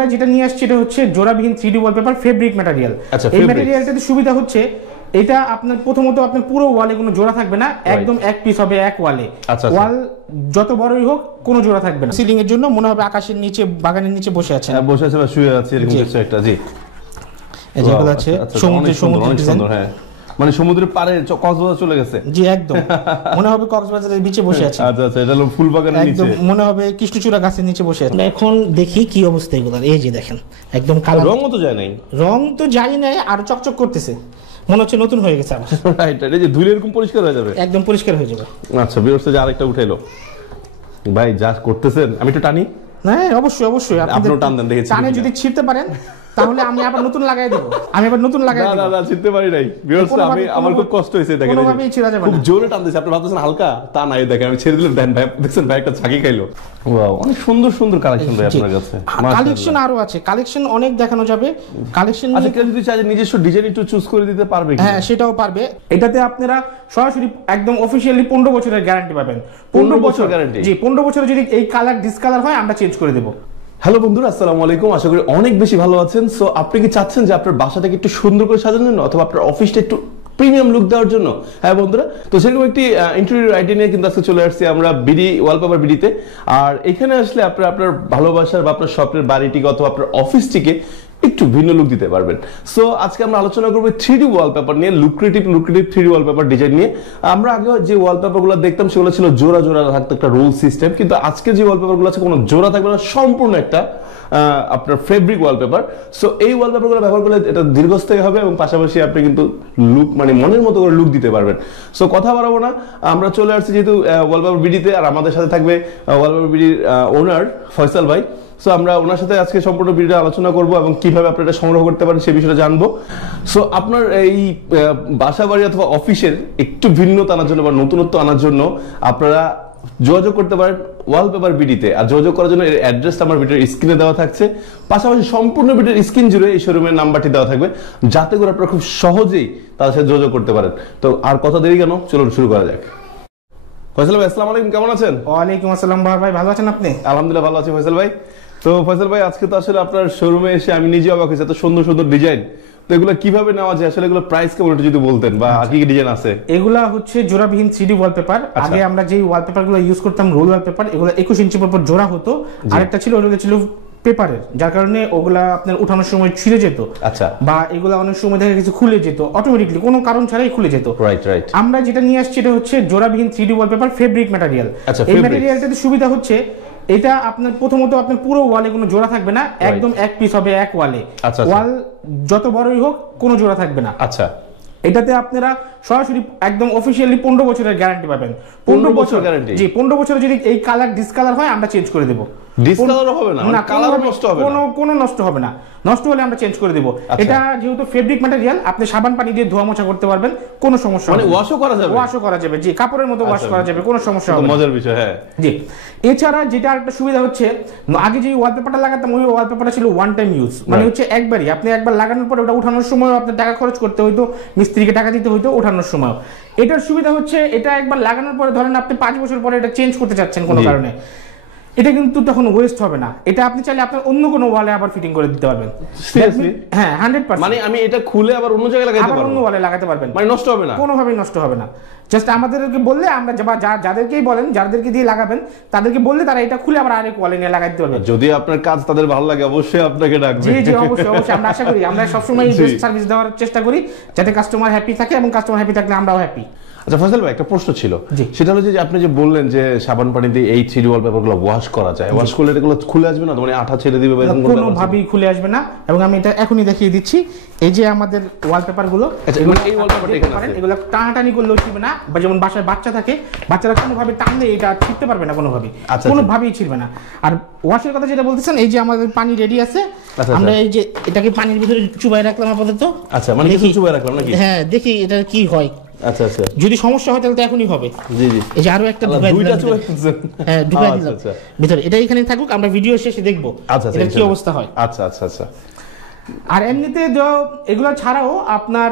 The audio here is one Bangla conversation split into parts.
আমরা যেটা নিয়ে আসছি এটা হচ্ছে জোড়াবিহীন 3D ওয়ালপেপার ফেব্রিক ম্যাটেরিয়াল। এই ম্যাটেরিয়ালটাতে সুবিধা হচ্ছে এটা আপনার প্রথমত আপনার পুরো ওয়ালে কোনো জোড়া থাকবে না, একদম এক পিস হবে এক ওয়ালে। ওয়াল যত বড়ই হোক কোনো জোড়া থাকবে না। সিলিং এর জন্য মনে হবে আকাশের নিচে বাগানের নিচে বসে আছেন, বসে আছে বা শুয়ে আছে এরকম কিছু একটা। জি, এই যেগুলো আছে সমুদ্র অনেক সুন্দর। হ্যাঁ, মানে সমুদ্রের পাড়ে কক্সবাজার চলে গেছে। জি, একদম মনে হবে কক্সবাজারের বিচে বসে আছে। আচ্ছা আচ্ছা, এটা হলো ফুল বাগানের নিচে, একদম মনে হবে কৃষ্ণচূড়া গাছের নিচে বসে আছে। এখন দেখি কি অবস্থা এগুলো। এই যে দেখেন একদম কালার, রং তো যায় নাই, রং তো যায় নাই, আর চকচক করতেছে, মনে হচ্ছে নতুন হয়ে গেছে। রাইট রাইট, এই যে ধুলে এরকম পরিষ্কার হয়ে যাবে, একদম পরিষ্কার হয়ে যাবে। আচ্ছা, বিরস্ত যে আরেকটা উঠাইলো ভাই, যা করতেছেন আমি একটু টানি। হ্যাঁ, অবশ্যই অবশ্যই, আপনিও টান দেন, দেখেছি। টানে যদি ছিঁড়তে পারেন তাহলে আমি আবার নতুন লাগাই দেব। আমি আবার নতুন লাগাই দেব। না না, ছিঁড়তে পারি নাই বিরস্ত, আমি আমার খুব কষ্ট হয়েছে। দেখেন কোনোভাবেই ছিঁড়া যাবে না, খুব জোরে টান দিয়েছে। আপনি ভাবতেছেন হালকা, তা নাই, দেখেন আমি ছেড়ে দিলাম, দেন ভাই দেখছেন ভাই একটা ঝাঁকি খাইলো। ওয়াও, অনেক সুন্দর সুন্দর কালেকশন ভাই আপনার কাছে। কালেকশন আরো আছে, কালেকশন অনেক দেখানো যাবে। কালেকশন আচ্ছা, কেউ যদি চায় নিজস্ব ডিজাইন একটু চুজ করে দিতে পারবে? হ্যাঁ, সেটাও পারবে। এটাতে আপনারা সরাসরি একদম অফিশিয়ালি 15 বছরের গ্যারান্টি পাবেন। 15 বছর গ্যারান্টি। জি, 15 বছরে যদি এই কালার ডিসকালার হয় আমরা চেঞ্জ করে দেব। হ্যালো বন্ধুরা, আসসালামু আলাইকুম, আশা করি অনেক বেশি ভালো আছেন। সো আপনি কি চাচ্ছেন যে আপনার বাসাটাকে একটু সুন্দর করে সাজানোর জন্য, অথবা আপনার অফিসটা একটু প্রিমিয়াম লুক দেওয়ার জন্য? হ্যাঁ বন্ধুরা, তো সেরকম একটি ইন্টেরিয়র আইডিয়া নিয়ে কিন্তু আজকে চলে আসছি আমরা বিডি ওয়ালপেপার বিডিতে। আর এখানে আসলে আপনার ভালোবাসার বা আপনার স্বপ্নের বাড়িটিকে অথবা আপনার অফিসটিকে একটু ভিন্ন লুক দিতে পারবেন। সো আজকে আমরা আলোচনা করবো 3D ওয়ালপেপার নিয়ে, লুক্রেটিভ 3D ওয়ালপেপার ডিজাইন নিয়ে। আমরা আগে যে ওয়ালপেপারগুলো দেখতাম সেগুলো ছিল জোড়া জোড়া থাকতো, একটা রোল সিস্টেম। কিন্তু আজকে যে ওয়ালপেপারগুলো আছে কোনো জোড়া থাকবে না, সম্পূর্ণ একটা আপনার ফেব্রিক ওয়ালপেপার। সো এই ওয়ালপেপারগুলো ব্যবহার করলে এটা দীর্ঘস্থায়ী হবে এবং পাশাপাশি আপনি কিন্তু লুক মানে মনের মতো করে লুক দিতে পারবেন। সো কথা বাড়াবো না, আমরা চলে আসছি যেহেতু ওয়ালপেপার বিডিতে, আর আমাদের সাথে থাকবে ওয়ালপেপার বিডির ওনার ফয়সাল ভাই। সো আমরা ওনার সাথে আজকে সম্পূর্ণ ভিডিও আলোচনা করব এবং কিভাবে আপনারা সংগ্রহ করতে পারেন সে বিষয়ে জানবো। সো আপনার এই বাসা বাড়ি অথবা অফিসের একটু ভিন্নতা আনার জন্য বা নতুনত্ব আনার জন্য আপনারা যোগাযোগ করতে পারেন ওয়ালপেপার বিডিতে। আর যোগাযোগ করার জন্য এর অ্যাড্রেসটা আমার ভিডিওর স্ক্রিনে দেওয়া থাকছে, পাশাপাশি সম্পূর্ণ ভিডিওর স্ক্রিন জুড়ে এই শোরুমের নাম্বারটি দেওয়া থাকবে, যাতে করে আপনারা খুব সহজেই তাদের সাথে যোগাযোগ করতে পারেন। তো আর কথা দেরি কেন, চলুন শুরু করা যাক। ফয়সাল ভাই, আসসালামু আলাইকুম, কেমন আছেন? ওয়ালাইকুম আসসালাম ভাই, ভালো আছেন আপনি? আলহামদুলিল্লাহ ভালো আছি ফয়সাল ভাই। তো ফয়সাল ভাই, আজকে তো আসলে আপনার শোরুমে এসে আমি নিজে অবাক হয়েছি, এত সুন্দর সুন্দর ডিজাইন। তো এগুলো কিভাবে নেওয়া যায়, আসলে এগুলো প্রাইস কেমন একটু যদি বলতেন, বা কি কি ডিজাইন আছে? এগুলা হচ্ছে জোড়াবিহীন 3D ওয়ালপেপার। আগে আমরা যেই ওয়ালপেপারগুলো ইউজ করতাম রোল ওয়ালপেপার, এগুলো 21 ইঞ্চি পর জোড়া হতো। আরেকটা ছিল ওগুলো ছিল পেপারের, যার কারণে ওগুলা আপনার উঠানোর সময় ছিঁড়ে যেত। আচ্ছা, বা এগুলা অনেক সময় দেখা গেছে খুলে যেত অটোমেটিকলি, কোনো কারণ ছাড়াই খুলে যেত। Right right. আমরা যেটা নিয়ে আসছি এটা হচ্ছে জোড়াবিহীন 3D ওয়ালপেপার ফেব্রিক ম্যাটেরিয়াল। এই ম্যাটেরিয়ালটাতে সুবিধা হচ্ছে এটা আপনার প্রথমত আপনার পুরো ওয়ালে কোনো জোড়া থাকবে না, একদম এক পিস হবে এক ওয়ালে। ওয়াল যত বড়ই হোক কোনো জোড়া থাকবে না। আচ্ছা, এটাতে আপনারা সরাসরি একদম অফিশিয়ালি 15 বছরের গ্যারান্টি পাবেন। 15 বছর গ্যারান্টি? জি, 15 বছরে যদি এই কালার ডিসকালার হয় আমরা চেঞ্জ করে দেব। ডিসকালার হবে না, মানে কালার নষ্ট হবে না? কোনো নষ্ট হবে না, নষ্ট হলে আমরা চেঞ্জ করে দেব। এটা যেহেতু ফেব্রিক ম্যাটেরিয়াল, আপনি সাবান পানি দিয়ে ধোয়া মোছা করতে পারবেন, কোনো সমস্যা হবে না। মানে ওয়াশও করা যাবে? ওয়াশও করা যাবে, জি, কাপড়ের মতো ওয়াশ করা যাবে, কোনো সমস্যা হবে না। মজার বিষয়। হ্যাঁ জি। এছাড়া যেটা আরেকটা সুবিধা হচ্ছে, আগে যে ওয়ালপেপারটা লাগাতাম ওই ওয়ালপেপারটা ছিল ওয়ান টাইম ইউজ, মানে হচ্ছে একবারই, আপনি একবার লাগানোর পরে ওটা উঠানোর সময় আপনার টাকা খরচ করতে হইতো, মিস্ত্রিকে টাকা দিতে হইতো ওঠানোর সময়। এটার সুবিধা হচ্ছে এটা একবার লাগানোর পরে ধরেন আপনি 5 বছর পরে এটা চেঞ্জ করতে চাচ্ছেন কোনো কারণে, এটা কিন্তু তখন ওয়েস্ট হবে না। এটা আপনি চাইলে আপনার অন্য কোনো ওয়ালে আবার ফিটিং করে দিতে পারবেন। সিরিয়াসলি? হ্যাঁ, 100%। মানে আমি এটা খুলে আবার অন্য জায়গায় লাগাতে পারবো? অন্য ওয়ালে লাগাতে পারবেন, মানে নষ্ট হবে না? কোনোভাবেই নষ্ট হবে না। জাস্ট আমাদেরকে বললে, আমরা যাদেরকেই বলেন, যাদেরকে দিয়ে লাগাবেন তাদেরকে বললে তারা এটা খুলে আবার আরেক ওয়ালে নিয়ে লাগাতে পারবে। যদি আপনার কাজ তাদের ভালো লাগে অবশ্যই আপনাকে ডাকবে। জি জি, অবশ্যই অবশ্যই, আমরা আশা করি, আমরা সবসময় বেস্ট সার্ভিস দেওয়ার চেষ্টা করি যাতে কাস্টমার হ্যাপি থাকে, এবং কাস্টমার হ্যাপি থাকলে আমরাও হ্যাপি। আচ্ছা ফয়সাল ভাই, একটা প্রশ্ন ছিল, সেটা হলো যে আপনি যে বললেন যে সাবান পানি দিয়ে এই 3D ওয়ালপেপারগুলো ওয়াশ করা যায়, ওয়াশ করলে এগুলো খুলে আসবে না? মানে আঠা ছেড়ে দিবে? কোনোভাবেই খুলে আসবে না, এবং আমি এটা এখনই দেখিয়ে দিচ্ছি। এই যে আমাদের ওয়ালপেপারগুলো, এই ওয়ালপেপারটা এখানে আছে, এগুলো টানাটানি করলেও ছিড়বে না, বা যেমন বাসায় বাচ্চা থাকে, বাচ্চারা কোনোভাবে টানলে এটা ছিঁড়তে পারবে না, কোনোভাবেই ছিড়বে না। আর ওয়াশের কথা যেটা বলতেছেন, এই যে আমাদের পানি রেডি আছে, আমরা এই যে এটাকে পানির ভিতরে চুবাই রাখলাম আপাতত। আচ্ছা, মানে কিছু চুবাই রাখলাম নাকি? হ্যাঁ, দেখি এটা কি হয়। আচ্ছা আচ্ছা, যদি সমস্যা হয় তাহলে তো এখনই হবে। জি জি, এই যে আরো একটা ঢুকাই দিলাম। হ্যাঁ, ঢুকাই দিলাম ভিতরে, এটা এখানে থাকুক, আমরা ভিডিও শেষে দেখব এটা কি অবস্থা হয়। আচ্ছা আচ্ছা আচ্ছা, আর এমনিতে এগুলো ছাড়াও আপনার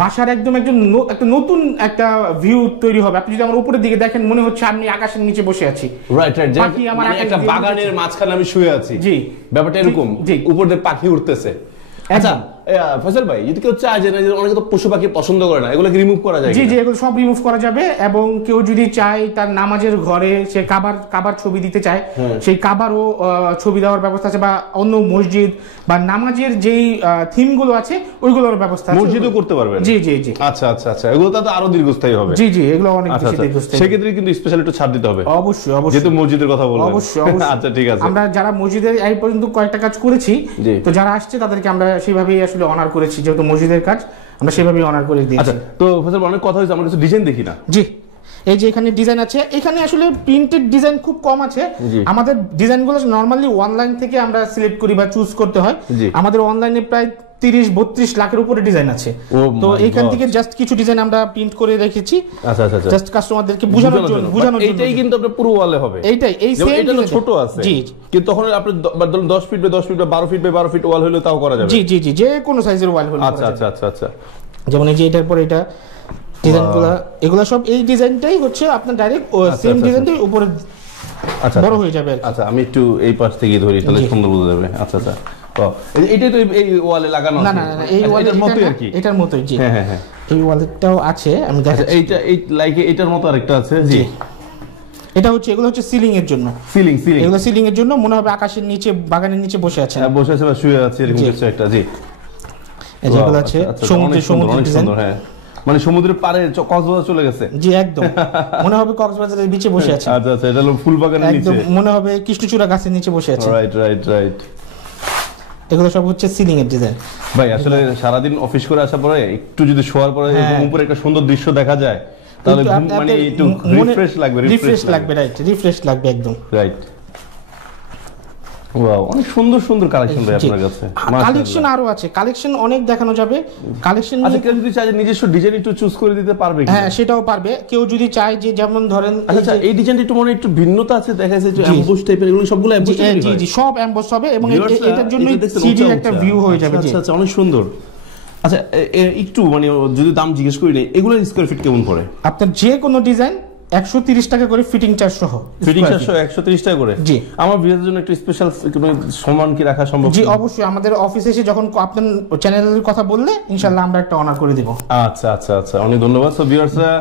বাসার একদম একটা নতুন একটা ভিউ তৈরি হবে। আপনি যদি আমার উপরের দিকে দেখেন মনে হচ্ছে আমি আকাশের নিচে বসে আছি। রাইট রাইট, পাখি আমার আকাশ একটা দিয়ে বাগানের মাঝখানে আমি শুয়ে আছি। জি, ব্যাপারটা এরকম, জি। উপর দিয়ে পাখি উঠতেছে। আচ্ছা ফয়সাল ভাই, যদি কেউ চায় যে অনেকে তো পশু পাখি পছন্দ করে না, এগুলো কি রিমুভ করা যায়? জি জি, এগুলো সব রিমুভ করা যাবে। এবং কেউ যদি চায় তার নামাজের ঘরে সে কাবার ছবি দিতে চায়, সেই কাবারও ছবি দেওয়ার ব্যবস্থা আছে, বা অন্য মসজিদ বা নামাজের যেই থিম গুলো আছে ওইগুলোর ব্যবস্থা আছে, মসজিদও করতে পারবেন। জি জি জি। আচ্ছা আচ্ছা আচ্ছা, এগুলো তো আরো দীর্ঘস্থায়ী হবে। জি জি, এগুলো অনেক বেশি দীর্ঘস্থায়ী। সেক্ষেত্রে কিন্তু স্পেশাল একটু ছাড় দিতে হবে। অবশ্যই অবশ্যই, যেহেতু মসজিদের কথা বললেন। অবশ্যই অবশ্যই। আচ্ছা ঠিক আছে। আমরা যারা মসজিদের এই পর্যন্ত কয়েকটা কাজ করেছি, জি। তো যারা আসছে তাদেরকে আমরা সেইভাবেই আসলে অনার করেছি, যেহেতু মসজিদের কাজ আমরা সেভাবেই অনার করে দিয়েছি। আচ্ছা, তো ফয়সাল ভাই অনেক কথা হয়েছে, আমরা কিছু ডিজাইন দেখি না? জি, এই যে এখানে ডিজাইন আছে, এখানে আসলে প্রিন্টেড ডিজাইন খুব কম আছে। আমাদের ডিজাইনগুলো নরমালি অনলাইন থেকে আমরা সিলেক্ট করি বা চুজ করতে হয়। আমাদের অনলাইনে প্রায় 30-32 লাখের উপরে ডিজাইন আছে। তো এইখান থেকে জাস্ট কিছু ডিজাইন আমরা প্রিন্ট করে রেখেছি। আচ্ছা আচ্ছা, জাস্ট কাস্টমারদেরকে বোঝানোর জন্য। এইটাই কিন্তু আপনার পুরো ওয়ালে হবে। এইটাই, এই সেম এটা তো ছোট আছে। জি, কিন্তু তখন আপনি 10 ফিট বাই 10 ফিট বা 12 ফিট বাই 12 ফিট ওয়াল হলে তাও করা যাবে। জি জি জি, যে কোনো সাইজের ওয়াল হলে। আচ্ছা আচ্ছা আচ্ছা আচ্ছা, যেমন এই যে এটার পরে এটা ডিজাইনগুলো, এগুলো সব এই ডিজাইনটাই হচ্ছে আপনার ডাইরেক্ট সেম ডিজাইনটাই উপরে আচ্ছা বড় হয়ে যাবে। আচ্ছা, আমি একটু এই পাশ থেকে ধরি, তাহলে সুন্দর বোঝা যাবে। আচ্ছা আচ্ছা, এইটাই তো এই ওয়ালে লাগানো আছে? না না না, এই ওয়ালের মতোই আর কি, এটার মতোই। জি হ্যাঁ হ্যাঁ হ্যাঁ, এই ওয়ালেরটাও আছে, আমি দেখাচ্ছি। এইটা এই লাইকে এটার মতো আরেকটা আছে। জি, এটা হচ্ছে, এগুলো হচ্ছে সিলিং এর জন্য। সিলিং এগুলো সিলিং এর জন্য, মনে হবে আকাশের নিচে বাগানের নিচে বসে আছে। হ্যাঁ, বসে আছে বা শুয়ে আছে, এরকম কিছু একটা। জি, যেগুলো আছে সমুদ্রের ডিজাইন, হ্যাঁ, মানে সমুদ্রের পাড়ে কক্সবাজার চলে গেছে। জি একদম, মনে হবে কক্সবাজারের বিচে বসে আছে। আচ্ছা আচ্ছা, এটা হলো ফুল বাগানের নিচে, একদম মনে হবে কৃষ্ণচূড়া গাছের নিচে বসে আছে। Right right right. এগুলো সব হচ্ছে সিলিং এর ডিজাইন। ভাই আসলে সারাদিন অফিস করে আসার পরে একটু যদি শোয়ার পরে উপরে একটা সুন্দর দৃশ্য দেখা যায়, তাহলে মানে একটু রিফ্রেশ লাগবে। রাইট, রিফ্রেশ লাগবে একদম। রাইট। ওয়াও, অনেক সুন্দর সুন্দর কালেকশন ভাই আপনার কাছে। কালেকশন আরো আছে, কালেকশন অনেক দেখানো যাবে। কালেকশন আচ্ছা, কেউ যদি চায় নিজস্ব ডিজাইন একটু চুজ করে দিতে পারবে? হ্যাঁ, সেটাও পারবে। কেউ যদি চায় যে, যেমন ধরেন আচ্ছা, এই ডিজাইনটা একটু মনে একটু ভিন্নতা আছে, দেখা যাচ্ছে একটু এমবোস টাইপের, এগুলো সবগুলো এমবোস। জি জি, সব এমবোস হবে এবং এটার জন্য সিডি একটা ভিউ হয়ে যাবে। আচ্ছা আচ্ছা, অনেক সুন্দর। আচ্ছা, একটু মানে যদি দাম জিজ্ঞেস করি, এগুলোর স্কয়ার ফিট কেমন পড়ে? আপনার যে কোনো ডিজাইন 130 টাকা করে, ফিটিং চার্জ সহ। ফিটিং চার্জ 130 টাকা করে? জি। আমার ভিউয়ারদের জন্য একটু স্পেশাল সম্মান কি রাখা সম্ভব? জি অবশ্যই, আমাদের অফিসে এসে যখন আপনার চ্যানেলের কথা বললে ইনশাআল্লাহ আমরা একটা অনার করে দেব। আচ্ছা আচ্ছা আচ্ছা, অনেক ধন্যবাদ। সো ভিউয়ার্সরা,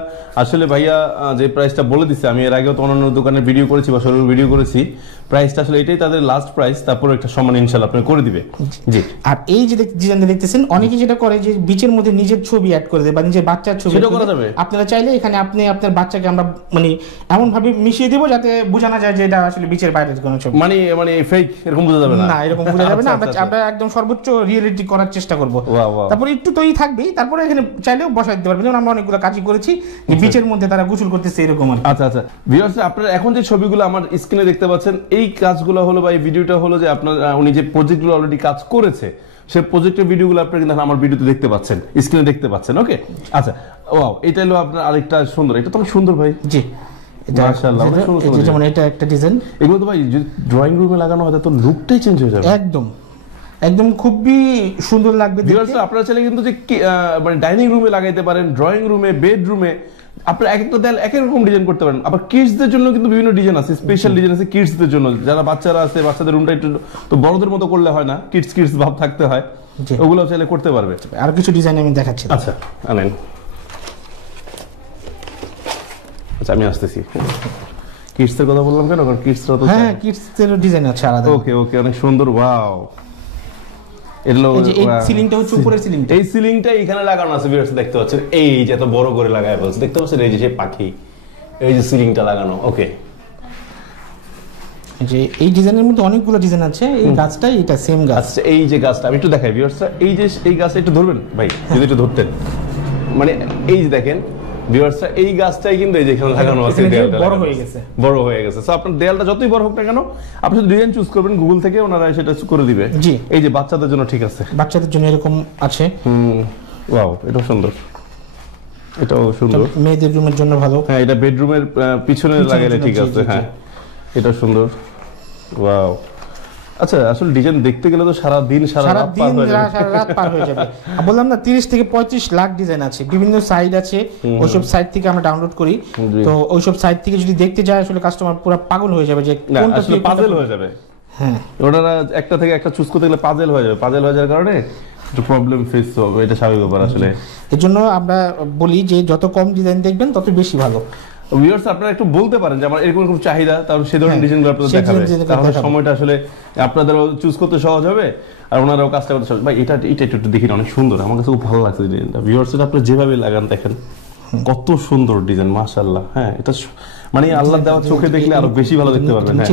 আসলে ভাইয়া যে প্রাইসটা বলে দিছে, আমি এর আগেও তো অন্যান্য দোকানের ভিডিও করেছি বা শোরুমের ভিডিও করেছি, প্রাইসটা আসলে এটাই তাদের লাস্ট প্রাইস, তারপর একটা সম্মান ইনশাআল্লাহ আপনি করে দিবে। জি। আর এই যে ডিজাইনটা দেখতেছেন, অনেকেই যেটা করে যে বিচের মধ্যে নিজের ছবি অ্যাড করে দেয় বা নিজের বাচ্চার ছবি, সেটা করা যাবে। আপনারা চাইলে এখানে আপনি আপনার বাচ্চাকে আমরা মানে এমন ভাবে মিশিয়ে দেব যাতে বোঝানো যায় যে এটা আসলে বিচের বাইরের কোনো ছবি, মানে ফেক এরকম বোঝা যাবে না। না, এরকম বোঝা যাবে না। আমরা একদম সর্বোচ্চ রিয়েলিটি করার চেষ্টা করব। তারপরে একটু তৈরি থাকবেই, তারপরে এখানে চাইলেও বসাই দিতে পারবেন। যেমন আমরা অনেকগুলো কাজই করেছি যে বিচের মধ্যে তারা গোসল করতেছে এরকম আর। আচ্ছা আচ্ছা, ভিউয়ার্স আপনারা এখন যে ছবিগুলো আমার স্ক্রিনে দেখতে পাচ্ছেন, এই কাজগুলো হলো বা এই ভিডিওটা হলো যে আপনার উনি যে প্রজেক্টগুলো অলরেডি কাজ করেছে, সেই প্রজেক্টের ভিডিওগুলো আপনারা কিন্তু আমার ভিডিওতে দেখতে পাচ্ছেন, স্ক্রিনে দেখতে পাচ্ছেন। ওকে, আচ্ছা, ওয়াও, এটা হলো আপনার আরেকটা সুন্দর, এটা তো সুন্দর ভাই। জি, মাশাআল্লাহ, অনেক সুন্দর। যেমন এটা একটা ডিজাইন, এগুলো তো ভাই যদি ড্রয়িং রুমে লাগানো হয় তো লুকটাই চেঞ্জ হয়ে যাবে। একদম একদম খুবই সুন্দর লাগবে। ভিউয়ার্স আপনারা চাইলে কিন্তু যে মানে ডাইনিং রুমে লাগাইতে পারেন, ড্রয়িং রুমে, বেডরুমে, আপনারা এক একটা দেয়াল এক এক রকম ডিজাইন করতে পারেন। আবার কিডসদের জন্য কিন্তু বিভিন্ন ডিজাইন আছে, স্পেশাল ডিজাইন আছে কিডসদের জন্য। যারা বাচ্চারা আছে, বাচ্চাদের রুমটা একটু তো বড়দের মতো করলে হয় না, কিডস ভাব থাকতে হয়, ওগুলো চাইলে করতে পারবে। আর কিছু ডিজাইন আমি দেখাচ্ছি। আচ্ছা, আনেন। আচ্ছা, আমি আসতেছি। কিডসদের কথা বললাম কেন? কারণ কিডসরা তো, হ্যাঁ, কিডসদের ডিজাইন আছে আলাদা। ওকে ওকে, অনেক সুন্দর। ওয়াও, এই সিলিংটা হচ্ছে উপরের সিলিংটা, এই সিলিংটা এখানে লাগানো আছে। ভিউয়ার্স দেখতে পাচ্ছেন, এই যে এত বড় করে লাগায় বলছে, দেখতে পাচ্ছেন এই যে সেই পাখি, এই যে সিলিংটা লাগানো। ওকে, যে এই ডিজাইনের মধ্যে অনেকগুলো ডিজাইন আছে। এই গাছটা, এটা সেম গাছ। এই যে গাছটা আমি একটু দেখাই ভিউয়ার্সরা, এই যে এই গাছটা একটু ধরবেন ভাই, যদি একটু ধরতেন, মানে এই যে দেখেন ভিউয়ার্সরা, এই গাছটাই কিন্তু এই যে এখানে লাগানো আছে, বড় হয়ে গেছে। সো আপনার দেয়ালটা যতই বড় হোক না কেন, আপনি যদি ডিজাইন চুজ করবেন গুগল থেকে, ওনারা সেটা করে দিবে। জি, এই যে বাচ্চাদের জন্য ঠিক আছে, বাচ্চাদের জন্য এরকম আছে। ওয়াও, এটাও সুন্দর, এটাও সুন্দর। মেয়েদের রুমের জন্য ভালো। হ্যাঁ, এটা বেডরুমের পিছনে লাগাইলে ঠিক আছে। হ্যাঁ, এটা সুন্দর। ওয়াও, আচ্ছা, আসলে ডিজাইন দেখতে গেলে তো সারা দিন সারা রাত পার হয়ে যাবে। সারা রাত পার হয়ে যাবে। আর বললাম না 30 থেকে 35 লাখ ডিজাইন আছে, বিভিন্ন সাইট আছে, ওইসব সাইট থেকে আমরা ডাউনলোড করি। তো ওইসব সাইট থেকে যদি দেখতে যায় আসলে কাস্টমার পুরো পাগল হয়ে যাবে যে কোনটা আসলে পাজেল হয়ে যাবে। হ্যাঁ, ওনারা একটা থেকে একটা চুজ করতে গেলে পাজেল হয়ে যাবে, পাজেল হয়ে যাওয়ার কারণে একটু প্রবলেম ফেস হবে, এটা স্বাভাবিক ব্যাপার আসলে। এর জন্য আমরা বলি যে যত কম ডিজাইন দেখবেন তত বেশি ভালো। ভিউয়ার্স আপনারা একটু বলতে পারেন যে আমার এরকম খুব চাহিদা, তাহলে সেই ধরনের ডিজাইনগুলো আপনাদের সেই দেখাবে, ডিজাইনগুলো তাহলে দেখাবে। সময়টা আসলে আপনাদেরও চুজ করতে সহজ হবে আর ওনারাও কাজটা করতে সহজ। ভাই এটা এটা একটু দেখি না, অনেক সুন্দর, আমার কাছে খুব ভালো লাগছে ডিজাইনটা। ভিউয়ার্স এটা আপনারা যেভাবে লাগান দেখেন কত সুন্দর ডিজাইন, মাশাআল্লাহ। হ্যাঁ, এটা মানে আল্লাহ দেওয়া চোখে দেখলে আরো বেশি ভালো দেখতে পারবেন। হ্যাঁ,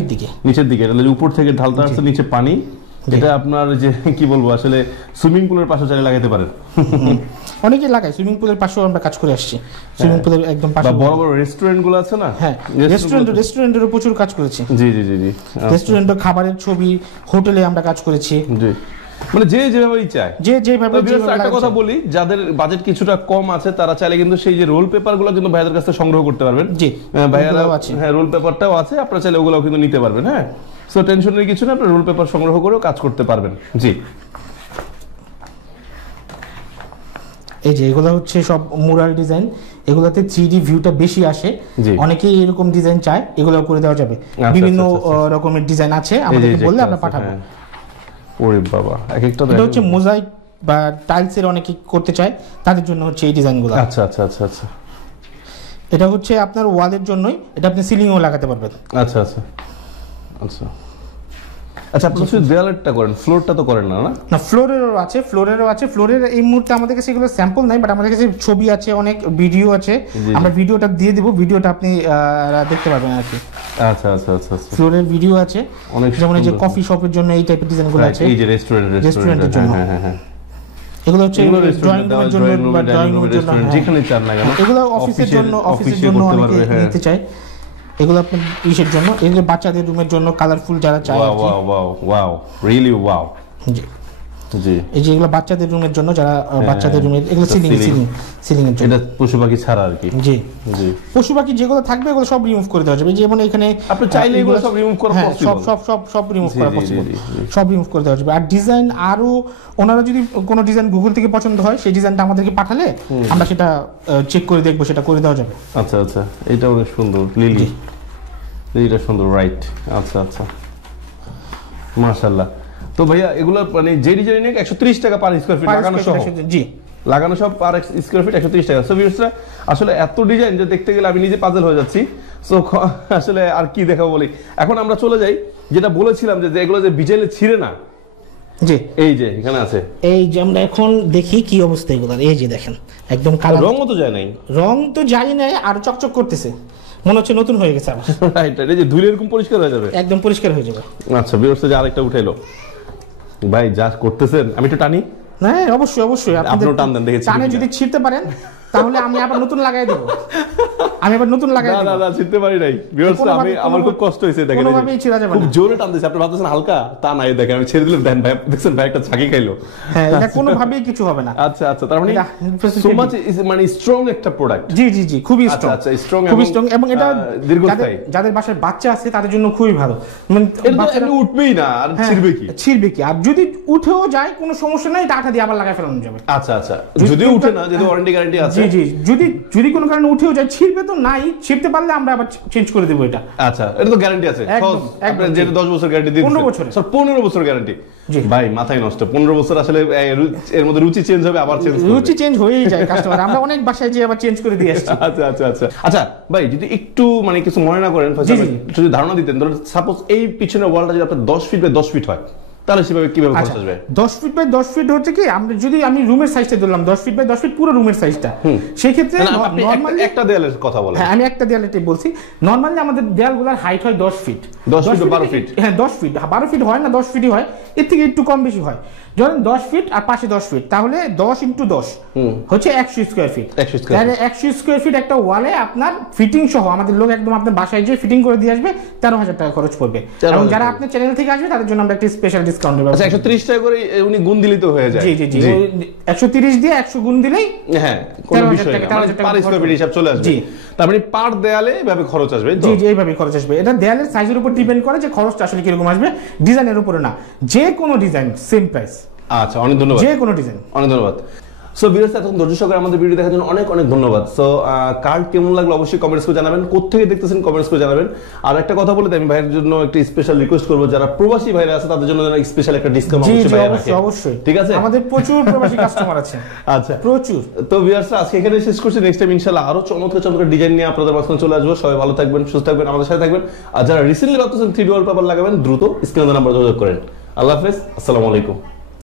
নিচের দিকে এটা উপর থেকে ঢালতে আসছে, নিচে পানি। এটা আপনার যে কি বলবো আসলে সুইমিং পুলের পাশে চাইলে লাগাতে পারেন। অনেকে লাগায়, সুইমিং পুলের পাশেও আমরা কাজ করে আসছি, সুইমিং পুলের একদম পাশে। বড় বড় রেস্টুরেন্ট গুলো আছে না? হ্যাঁ, রেস্টুরেন্টেরও প্রচুর কাজ করেছি। জি জি জি জি, রেস্টুরেন্টের খাবারের ছবি, হোটেলে আমরা কাজ করেছি। জি, মানে যে যেভাবেই চায়, যে যেভাবে। একটা কথা বলি, যাদের বাজেট কিছুটা কম আছে তারা চাইলে কিন্তু সেই যে রোল পেপার গুলো কিন্তু ভাইয়াদের কাছে সংগ্রহ করতে পারবেন। জি, ভাইয়ারা আছে। হ্যাঁ, রোল পেপারটাও আছে, আপনারা চাইলে ওগুলোও কিন্তু নিতে পারবেন। হ্যাঁ, সো টেনশনের কিছু না, আপনারা রোল পেপার সংগ্রহ করেও কাজ করতে পারবেন। জি, এই যে এগুলো হচ্ছে সব মুরাল ডিজাইন, এগুলোতে 3D ভিউটা বেশি আসে। অনেকেই এরকম ডিজাইন চায়, এগুলো করে দেওয়া যাবে। বিভিন্ন রকমের ডিজাইন আছে, আমাদেরকে বললে আমরা পাঠাবো। ওরে বাবা, এক একটা এটা হচ্ছে মোজাইক বা টাইলসের অনেকে করতে চায়, তাদের জন্য হচ্ছে এই ডিজাইনগুলো। আচ্ছা আচ্ছা আচ্ছা আচ্ছা, এটা হচ্ছে আপনার ওয়ালের জন্যই, এটা আপনি সিলিংও লাগাতে পারবেন। আচ্ছা আচ্ছা আচ্ছা আচ্ছা, আপনি শুধু দেয়ালেরটা করেন, ফ্লোরটা তো করেন না? না, ফ্লোরেরও আছে, ফ্লোরের এই মুহূর্তে আমাদের কাছে এগুলো স্যাম্পল নাই, বাট আমাদের কাছে ছবি আছে, অনেক ভিডিও আছে। আমরা ভিডিওটা দিয়ে দিব, ভিডিওটা আপনি দেখতে পারবেন আর কি। আচ্ছা আচ্ছা আচ্ছা আচ্ছা, ফ্লোরের ভিডিও আছে, যেমন এই যে কফি শপের জন্য এই টাইপের ডিজাইনগুলো আছে, এই যে রেস্টুরেন্টের জন্য। হ্যাঁ হ্যাঁ হ্যাঁ, এগুলো হচ্ছে ড্রয়িং রুমের জন্য বা ড্রয়িং রুমের জন্য, যেখানে চান না কেন। এগুলো অফিসের জন্য অনেকে নিতে চায়। এগুলো আপনার ইসের জন্য, এগুলো বাচ্চাদের রুমের জন্য, কালারফুল যারা চায়। Wow wow wow, really wow. জি জি, এই যে এগুলো বাচ্চাদের রুমের জন্য, যারা বাচ্চাদের রুমের, এগুলো সিলিং এর জন্য। এটা পশু পাখি ছাড়া আর কি। জি জি, পশু পাখি যেগুলো থাকবে এগুলো সব রিমুভ করে দেওয়া যাবে। যেমন এখানে আপনি চাইলে এগুলো সব রিমুভ করা পসিবল, সব রিমুভ করা পসিবল, সব রিমুভ করে দেওয়া যাবে। আর ডিজাইন আরো ওনারা যদি কোনো ডিজাইন গুগল থেকে পছন্দ হয়, সেই ডিজাইনটা আমাদেরকে পাঠালে আমরা সেটা চেক করে দেখবো, সেটা করে দেওয়া যাবে। আচ্ছা আচ্ছা, এটা অনেক সুন্দর, লিলি এটা সুন্দর, রাইট। আচ্ছা আচ্ছা, মাশাআল্লাহ। তো ভাইয়া এগুলো মানে যে ডিজাইন 130 টাকা পার স্কয়ার ফিট লাগানো সহ? জি, লাগানো সব পার স্কয়ার ফিট 130 টাকা। সো ভিউয়ার্সরা আসলে এত ডিজাইন যে দেখতে গেলে আমি নিজে পাজল হয়ে যাচ্ছি। সো আসলে আর কি দেখাবো বলি। এখন আমরা চলে যাই, যেটা বলেছিলাম যে এগুলো যে বিজাইলে ছিঁড়ে না। জি, এই যে এখানে আছে, এই যে আমরা এখন দেখি কি অবস্থা এগুলোর। এই যে দেখেন একদম কালার, রং তো যায় নাই, রং তো যায় নাই, আর চকচক করতেছে, মনে হচ্ছে নতুন হয়ে গেছে আবার। রাইট, এই যে ধুলে এরকম পরিষ্কার হয়ে যাবে, একদম পরিষ্কার হয়ে যাবে। আচ্ছা ভিউয়ার্স, যে আরেকটা উঠাইলো ভাই, যা করতেছেন, আমি একটু টানি। হ্যাঁ অবশ্যই অবশ্যই, আপনিও টান দেন, দেখেছি টানে যদি ছিঁড়তে পারেন তাহলে আমি আবার নতুন লাগাই দেব। আমি আবার নতুন লাগাই দেব। না না, ছিঁড়তে পারি নাই ভিউয়ার্স, আমি আমার খুব কষ্ট হইছে। দেখেন কোনোভাবেই ছিঁড়া যাবে না, খুব জোরে টান দিয়েছে। আপনি ভাবতেছেন হালকা, তা নাই, দেখেন আমি ছেড়ে দিলাম, দেন ভাই দেখছেন ভাই একটা ছাকি খাইলো। হ্যাঁ, এটা কোনোভাবেই কিছু হবে না। আচ্ছা আচ্ছা, তার মানে সো মাচ ইজ মানে স্ট্রং একটা প্রোডাক্ট। জি জি জি, খুবই স্ট্রং। আচ্ছা, স্ট্রং, খুবই স্ট্রং, এবং এটা দীর্ঘস্থায়ী। যাদের বাসায় বাচ্চা আছে তাদের জন্য খুবই ভালো। মানে বাচ্চারা উঠবেই না, আর ছিড়বে কি? ছিড়বে কি? আর যদি উঠেও যায় কোনো সমস্যা নাই, এটা আঠা দিয়ে আবার লাগাই ফেলানো যাবে। আচ্ছা আচ্ছা, যদি উঠে না, যেহেতু ওয়ারেন্টি গ্যারান্টি আছে। জি জি, যদি কোনো কারণে উঠেও যায়, ছিড়বে তো নাই, ছিড়তে পারলে আমরা আবার চেঞ্জ করে দেব এটা। আচ্ছা, এটা তো গ্যারান্টি আছে, আপনি যেটা 10 বছর গ্যারান্টি দিয়েছেন, 15 বছর, স্যার 15 বছর গ্যারান্টি। ভাই মাথায় নষ্ট, 15 বছর আসলে এর মধ্যে রুচি চেঞ্জ হবে, আবার চেঞ্জ হবে, রুচি চেঞ্জ হয়েই যায় কাস্টমার। আমরা অনেক বাসায় যে আবার চেঞ্জ করে দিয়ে আসছি। আচ্ছা আচ্ছা আচ্ছা আচ্ছা, ভাই যদি একটু মানে কিছু মনে না করেন, যদি ধারণা দিতেন, ধরুন সাপোজ এই পিছনের ওয়ালটা যদি আপনার 10 ফিট বাই 10 ফিট হয়, তাহলে সেভাবে কিভাবে খরচ আসবে? 10 ফিট বাই 10 ফিট হচ্ছে কি, আমরা যদি আমি রুমের সাইজটা ধরলাম 10 ফিট বাই 10 ফিট, পুরো রুমের সাইজটা, সেই ক্ষেত্রে নরমালি একটা দেয়ালের কথা বলেন। হ্যাঁ, আমি একটা দেয়ালেরটাই বলছি। নরমালি আমাদের দেয়ালগুলোর হাইট হয় 10 ফিট, 10 ফিট 12 ফিট। হ্যাঁ 10 ফিট, 12 ফিট হয় না, 10 ফিটই হয়, এর থেকে একটু কম বেশি হয়। ধরেন 10 ফিট আর পাশে 10 ফিট, তাহলে 10 × 10 হচ্ছে 100 স্কয়ার ফিট। তাহলে 100 স্কয়ার ফিট একটা ওয়ালে আপনার ফিটিং সহ আমাদের লোক একদম আপনার বাসায় যে ফিটিং করে দিয়ে আসবে, 13,000 টাকা খরচ পড়বে। এবং যারা আপনার চ্যানেল থেকে আসবে তাদের জন্য আমরা একটা স্পেশাল ডিসকাউন্টের আচ্ছা 130 টাকা করে উনি গুণ দিলেই তো হয়ে যায়। জি জি জি 130 দিয়ে 100 গুণ দিলেই হ্যাঁ কোনো বিষয় না, মানে পার স্কয়ার ফিট হিসাব চলে আসবে। জি তার মানে পার দেয়ালে এভাবে খরচ আসবে তো? জি জি এইভাবে খরচ আসবে। এটা দেয়ালের সাইজের উপর ডিপেন্ড করে যে খরচটা আসলে কিরকম আসবে, ডিজাইনের উপরে না। যে কোনো ডিজাইন সেম প্রাইস। আচ্ছা অনেক ধন্যবাদ। যে কোনো ডিজাইন। অনেক ধন্যবাদ। সো ভিউয়ার্স এতক্ষণ ধৈর্য সহকারে আমাদের ভিডিও দেখার জন্য অনেক অনেক ধন্যবাদ। সো কার্ড কেমন লাগলো অবশ্যই কমেন্টস করে জানাবেন, কোত্থেকে দেখতেছেন কমেন্টস করে জানাবেন। আর একটা কথা বলে আমি ভাইয়ের জন্য একটা স্পেশাল রিকোয়েস্ট করবো, যারা প্রবাসী ভাইরা আছে তাদের জন্য স্পেশাল একটা ডিসকাউন্ট জি জি অবশ্যই অবশ্যই অবশ্যই। ঠিক আছে, আমাদের প্রচুর প্রবাসী কাস্টমার আছে। আচ্ছা প্রচুর। তো ভিউয়ার্স আজকে এখানে শেষ করছি, নেক্সট টাইম ইনশাআল্লাহ আরো চমৎকার চমৎকার ডিজাইন নিয়ে আপনাদের মাঝখানে চলে আসবো। সবাই ভালো থাকবেন, সুস্থ থাকবেন, আমাদের সাথে থাকবেন। আর যারা রিসেন্টলি ভাবতেছেন 3D ওয়ালপেপার লাগাবেন দ্রুত স্ক্রিনে নাম্বার যোগাযোগ করেন। আল্লাহ হাফেজ, আসসালামু আলাইকুম।